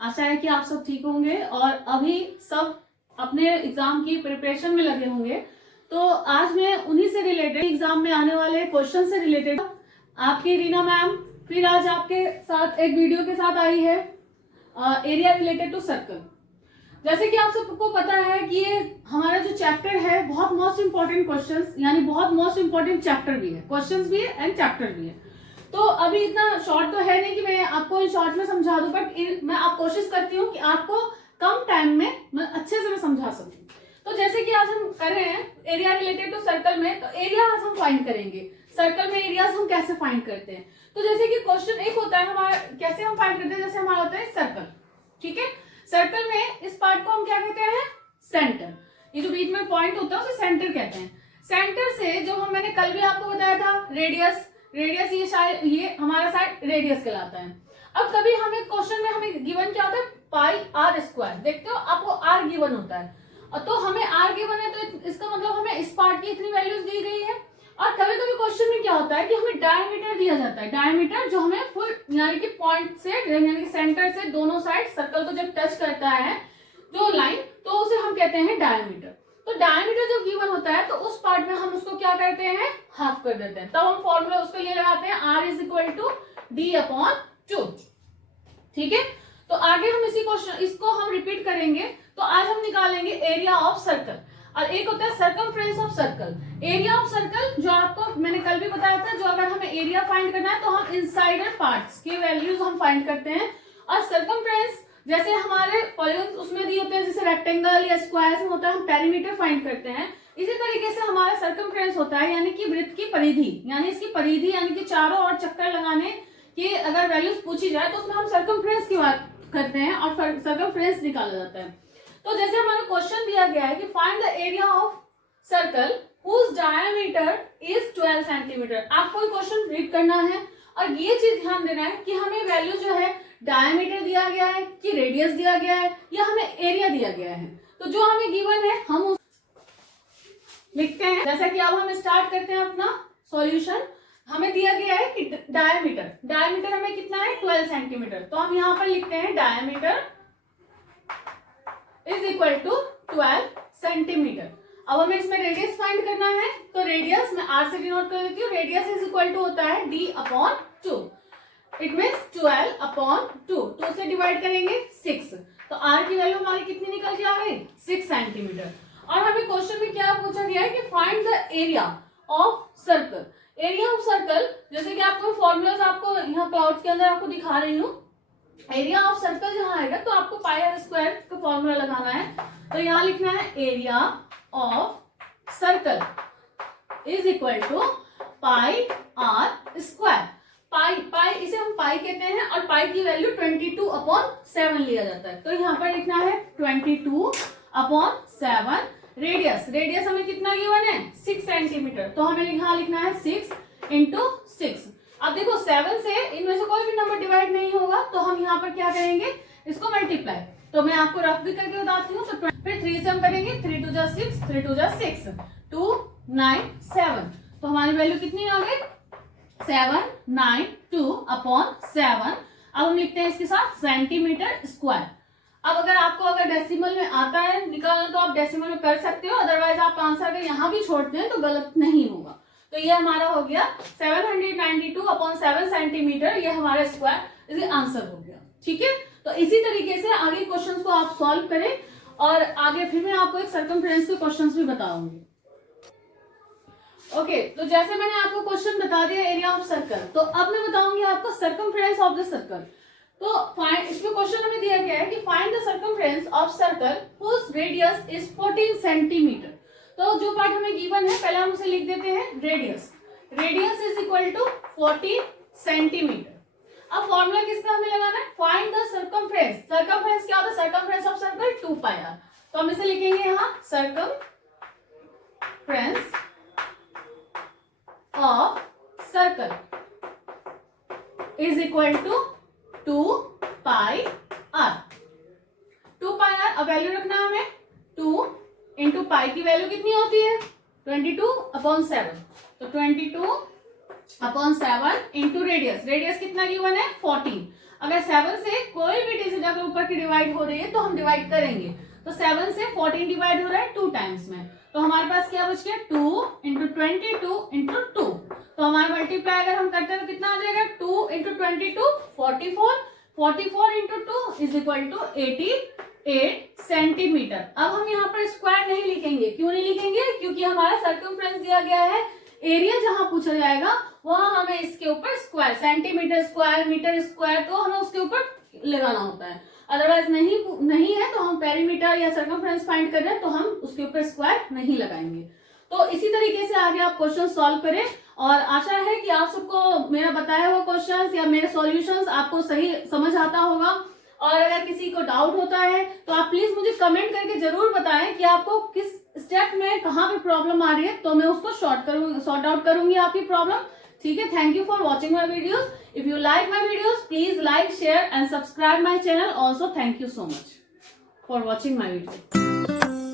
आशा है कि आप सब ठीक होंगे और अभी सब अपने एग्जाम की प्रिपरेशन में लगे होंगे। तो आज मैं उन्हीं से रिलेटेड, एग्जाम में आने वाले क्वेश्चन से रिलेटेड आपकी रीना मैम फिर आज आपके साथ एक वीडियो के साथ आई है, एरिया रिलेटेड टू सर्कल। जैसे कि आप सबको पता है कि ये हमारा जो चैप्टर है बहुत मोस्ट इंपॉर्टेंट क्वेश्चंस, यानी बहुत मोस्ट इंपॉर्टेंट चैप्टर भी है, क्वेश्चंस भी है एंड चैप्टर भी है। तो अभी इतना शॉर्ट तो है नहीं कि मैं आपको इन शॉर्ट में समझा दूं, बट मैं आप कोशिश करती हूँ कि आपको कम टाइम में मैं अच्छे से मैं समझा सकूं। तो जैसे कि आज हम कर रहे हैं एरिया रिलेटेड टू सर्कल में, तो एरिया आज हम फाइंड करेंगे। सर्कल में एरियाज हम कैसे फाइंड करते हैं, तो जैसे कि क्वेश्चन एक होता है हमारा, कैसे हम फाइंड करते हैं, जैसे हमारा होता है सर्कल, ठीक है। सर्कल में इस पार्ट को हम क्या कहते हैं, सेंटर। ये जो बीच में पॉइंट होता है उसे सेंटर कहते हैं। सेंटर से जो हम, मैंने कल भी आपको बताया था, रेडियस ये शायद ये हमारा साइड रेडियस कहलाता है। अब कभी हमें क्वेश्चन में हमें गिवन क्या होता है, पाई आर स्क्वायर, देखते हो आपको आर गिवन होता है, तो हमें आर गिवन है तो इसका मतलब हमें इस पार्ट की इतनी वैल्यूज दी गई है। और कभी कभी क्वेश्चन में क्या होता है कि हमें डायमीटर दिया जाता है, डायमीटर जो हमें फुल यानी कि पॉइंट से यानी कि सेंटर से दोनों साइड सर्कल को जब टच करता है जो लाइन, तो उसे हम कहते हैं डायमीटर। तो डायमीटर जब गिवन होता है तो उस पार्ट में हम उसको क्या करते हैं, हाफ कर देते हैं। तब हम फॉर्मूला उसको ये लगाते हैं, R is equal to D upon 2, ठीक है। तो आगे हम इसी क्वेश्चन इसको हम रिपीट करेंगे। तो आज हम निकालेंगे एरिया ऑफ सर्कल, और एक होता है circumference of circle. Area of circle जो आपको मैंने कल भी बताया था, जो अगर हमें एरिया फाइंड करना है तो हम इनसाइडर पार्ट्स की वैल्यूज हम फाइंड करते हैं। और सर्कमफ्रेंस जैसे हमारे पॉलिगॉन उसमें दिए होते हैं, जैसे रेक्टेंगल या स्क्वायर में होता है, हम पेरीमीटर फाइंड करते हैं। इसी तरीके से हमारा सर्कमफ्रेंस होता है, यानी कि वृत्त की परिधि, यानी इसकी परिधि, यानी कि चारों ओर चक्कर लगाने की अगर वैल्यूज पूछी जाए तो उसमें हम सर्कमफ्रेंस की बात करते हैं और सर्कमफ्रेंस निकाला जाता है। तो जैसे हमारा क्वेश्चन दिया गया है कि find the area of circle whose diameter is 12 centimetre. आपको क्वेश्चन रीड करना है और ये चीज ध्यान देना है कि हमें वैल्यू जो है डायमीटर दिया गया है कि रेडियस दिया गया है या हमें एरिया दिया गया है। तो जो हमें गिवन है हम उस लिखते हैं। जैसा कि अब हम स्टार्ट करते हैं अपना सॉल्यूशन। हमें दिया गया है कि डायमीटर हमें कितना है, 12 सेंटीमीटर। तो हम यहाँ पर लिखते हैं diameter is equal to 12 centimetre. अब हमें इसमें रेडियस फाइंड करना है, तो रेडियस मैं आर से डिनोट कर देती हूँ। रेडियस इज इक्वल टू होता है D upon 2, it means 12 upon 2 से डिवाइड करेंगे 6। तो आर की वैल्यू हमारी कितनी निकल के आ गई, 6 सेंटीमीटर। और हमें क्वेश्चन में क्या पूछा गया है कि find the area of circle. Area of circle, जैसे कि आपको फॉर्मूलाज आपको यहाँ क्लाउड्स के अंदर आपको दिखा रही हूँ। एरिया ऑफ सर्कल जहां आएगा तो आपको पाई आर स्क्वायर का फॉर्मूला लगाना है। तो यहाँ लिखना है area of circle is equal to pi R square. Pi इसे हम पाई कहते हैं और पाई की वैल्यू 22 अपॉन 7 लिया जाता है। तो यहाँ पर लिखना है 22 अपॉन 7। रेडियस हमें कितना गिवन है, 6 सेंटीमीटर। तो हमें यहाँ लिखना है 6 इंटू 6। अब देखो 7 से इनमें से कोई भी नंबर डिवाइड नहीं होगा, तो हम यहाँ पर क्या करेंगे, इसको मल्टीप्लाई। तो मैं आपको रफ भी करके बताती हूँ। तो फिर 3 से हम करेंगे, 3 2 जा 6, 3 2 जा 6, 2 9 7। तो हमारी वैल्यू कितनी आ गई, 792 अपॉन 7। अब हम लिखते हैं इसके साथ सेंटीमीटर स्क्वायर। अब अगर डेसिमल में आता है निकालना तो आप डेसिमल में कर सकते हो, अदरवाइज आप आंसर अगर यहाँ भी छोड़ते हैं तो गलत नहीं होगा। तो ये हमारा हो गया 792 अपॉन 7 सेंटीमीटर, ये हमारा स्क्वायर इसे आंसर हो गया, ठीक है। तो इसी तरीके से आगे क्वेश्चंस को आप सॉल्व करें और आगे फिर मैं आपको एक सर्कमफ्रेंस के क्वेश्चंस भी बताऊंगी। ओके, तो जैसे मैंने आपको क्वेश्चन बता दिया एरिया ऑफ सर्कल, तो अब मैं बताऊंगी आपको सर्कमफ्रेंस ऑफ द सर्कल। तो फाइंड, इसमें क्वेश्चन हमें दिया गया है कि find the circumference of circle whose radius is 14 centimetre. तो जो पार्ट हमें गिवन है पहले हम उसे लिख देते हैं radius is equal to 14 centimetre. अब फॉर्मूला किसका हमें लगाना है, फाइंड द सर्कमफ्रेंस। सर्कमफ्रेंस क्या होता है, circumference of circle 2 pi R. तो हम इसे लिखेंगे यहाँ circumference of circle is equal to 2 pi R. 2 pi R, अब वैल्यू रखना है हमें 2 इंटू पाई की वैल्यू कितनी होती है, 22 अपॉन 7। तो 22 अपॉन 7 इंटू रेडियस। रेडियस कितना गिवन है 14। अगर 7 से कोई भी डिजिट अगर ऊपर की डिवाइड हो रही है तो हम डिवाइड करेंगे। तो 7 से 14 डिवाइड हो रहा है 2 टाइम्स में, तो हमारे पास क्या बच गया 2 इंटू 22 इंटू 2। तो हमारा मल्टीप्लाई अगर हम करते हैं तो कितना आ जाएगा 2 into 22 44, 44 into 2 is equal to 88 centimetre. अब हम यहाँ पर स्क्वायर नहीं लिखेंगे। क्यों नहीं लिखेंगे? क्योंकि हमारा सर्कमफ्रेंस दिया गया है, एरिया जहां पूछा जाएगा वहां हमें इसके ऊपर square, centimetre square, metre square, तो हमें उसके ऊपर लगाना होता है। अदरवाइज नहीं है तो हम पेरीमीटर या सर्कमफ्रेंस फाइंड कर रहे हैं तो हम उसके ऊपर स्क्वायर नहीं लगाएंगे। तो इसी तरीके से आगे आप क्वेश्चन सॉल्व करें, और आशा है कि आप सबको मेरा बताया हुआ क्वेश्चंस या मेरे सॉल्यूशंस आपको सही समझ आता होगा। और अगर किसी को डाउट होता है तो आप प्लीज मुझे कमेंट करके जरूर बताएं कि आपको किस स्टेप में कहाँ पे प्रॉब्लम आ रही है, तो मैं उसको सॉर्ट आउट करूंगी आपकी प्रॉब्लम। ठीक है, thank you for watching my videos. If you like my videos please like, share and subscribe my channel. Also thank you so much for watching my video.